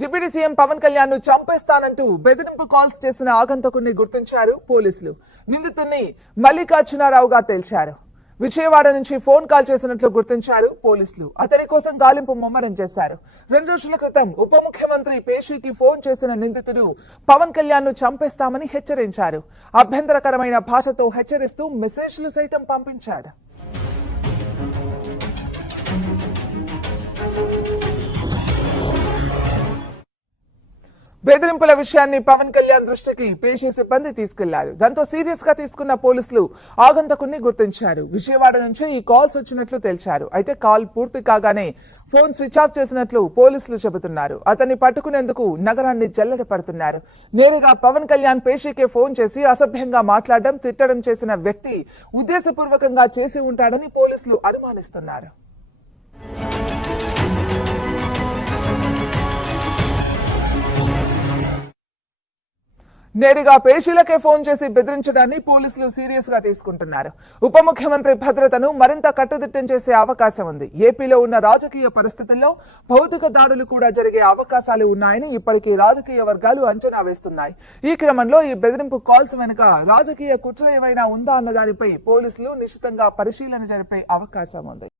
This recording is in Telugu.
డిప్యూటీ సీఎం పవన్ కళ్యాణ్ ను చంపేస్తానంటూ బెదిరింపు కాల్స్ చేసిన ఆగంతకుణ్ణి గుర్తించారు పోలీసులు. నిందితుడిని మల్లికార్జునరావుగా తేల్చారు. విజయవాడ నుంచి ఫోన్ కాల్ చేసినట్లు గుర్తించారు పోలీసులు. అతని కోసం గాలింపు ముమ్మరం చేశారు. 2 రోజుల క్రితం ఉప ముఖ్యమంత్రి పేషీకి ఫోన్ చేసిన నిందితుడు పవన్ కళ్యాణ్ ను చంపేస్తామని హెచ్చరించారు. అభ్యంతరకరమైన భాషతో హెచ్చరిస్తూ మెసేజ్లు సైతం పంపించాడు. బెదిరింపుల విషయాన్ని పవన్ కళ్యాణ్ దృష్టికి పేషీ సిబ్బంది తీసుకెళ్లారు. దాంతో సీరియస్ గా తీసుకున్న పోలీసులు ఆగంతకుణ్ణి గుర్తించారు. విజయవాడ నుంచి ఈ కాల్స్ వచ్చినట్లు తేల్చారు. అయితే కాల్ పూర్తి కాగానే ఫోన్ స్విచ్ ఆఫ్ చేసినట్లు పోలీసులు చెబుతున్నారు. అతన్ని పట్టుకునేందుకు నగరాన్ని జల్లెడ పడుతున్నారు. నేరుగా పవన్ కళ్యాణ్ పేషీకే ఫోన్ చేసి అసభ్యంగా మాట్లాడడం, తిట్టడం చేసిన వ్యక్తి ఉద్దేశపూర్వకంగా చేసి ఉంటాడని పోలీసులు అనుమానిస్తున్నారు. నేరుగా పేషీలకే ఫోన్ చేసి బెదిరించడాన్ని పోలీసులు సీరియస్ గా తీసుకుంటున్నారు. ఉప ముఖ్యమంత్రి భద్రతను మరింత కట్టుదిట్టం చేసే అవకాశం ఉంది. ఏపీలో ఉన్న రాజకీయ పరిస్థితుల్లో భౌతిక దాడులు కూడా జరిగే అవకాశాలు ఉన్నాయని ఇప్పటికీ రాజకీయ వర్గాలు అంచనా వేస్తున్నాయి. ఈ క్రమంలో ఈ బెదిరింపు కాల్స్ వెనుక రాజకీయ కుట్ర ఏమైనా ఉందా అన్న దానిపై పోలీసులు నిశితంగా పరిశీలన జరిపే అవకాశం ఉంది.